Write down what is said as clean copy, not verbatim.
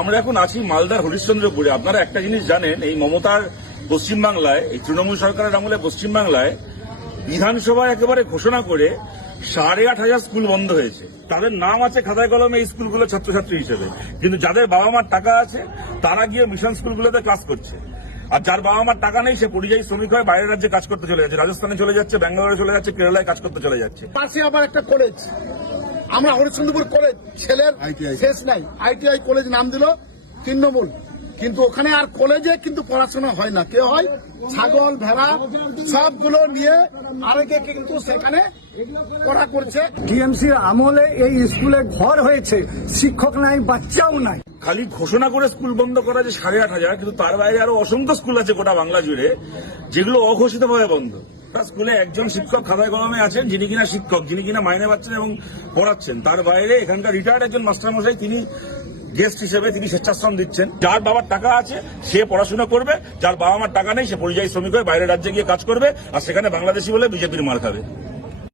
আমরা এখন আছি মালদার হরিশ্চন্দ্রপুরে। আপনারা একটা জিনিস জানেন, এই মমতার পশ্চিমবাংলায়, এই তৃণমূল সরকারের আমলে পশ্চিমবাংলায় বিধানসভায় একেবারে ঘোষণা করে 8,500 স্কুল বন্ধ হয়েছে। তাদের নাম আছে খাতায় কলমে এই স্কুলগুলো ছাত্রছাত্রী হিসেবে, কিন্তু যাদের বাবা মার টাকা আছে তারা গিয়ে মিশন স্কুলগুলোতে ক্লাস করছে। আর যার বাবা মার টাকা নেই সে পরিযায়ী শ্রমিক হয়ে বাইরের রাজ্যে কাজ করতে চলে যাচ্ছে, রাজস্থানে চলে যাচ্ছে, ব্যাঙ্গালোরে চলে যাচ্ছে, কেরালায় কাজ করতে চলে যাচ্ছে। পাশে আবার একটা কলেজ, আমরা হরিশ্চন্দ্রপুর কলেজ, ছেলের শেষ নাই, ITI কলেজ নাম দিল তৃণমূল, কিন্তু ওখানে আর কলেজে কিন্তু পড়াশোনা হয় না। কে হয়? ছাগল ভেড়া সবগুলো নিয়ে আরেকে কিন্তু সেখানে পড়া করছে। টিএমসির আমলে এই স্কুলে ঘর হয়েছে, শিক্ষক নাই, বাচ্চাও নাই। খালি ঘোষণা করে স্কুল বন্ধ করা যে 8,500, কিন্তু তার বাইরে আরো অসংখ্য স্কুল আছে গোটা বাংলা জুড়ে যেগুলো অঘোষিতভাবে বন্ধ। স্কুলে একজন শিক্ষক খাতায় কলমে আছেন, যিনি কিনা শিক্ষক, যিনি কিনা মাইনে পাচ্ছেন এবং পড়াচ্ছেন। তার বাইরে এখানকার রিটায়ার্ড একজন মাস্টারমশাই, তিনি গেস্ট হিসেবে তিনি স্বেচ্ছাশ্রম দিচ্ছেন। যার বাবার টাকা আছে সে পড়াশোনা করবে, যার বাবা মার টাকা নেই সে পরিযায়ী শ্রমিক হয়ে বাইরের রাজ্যে গিয়ে কাজ করবে, আর সেখানে বাংলাদেশি বলে বিজেপির মার খাবে।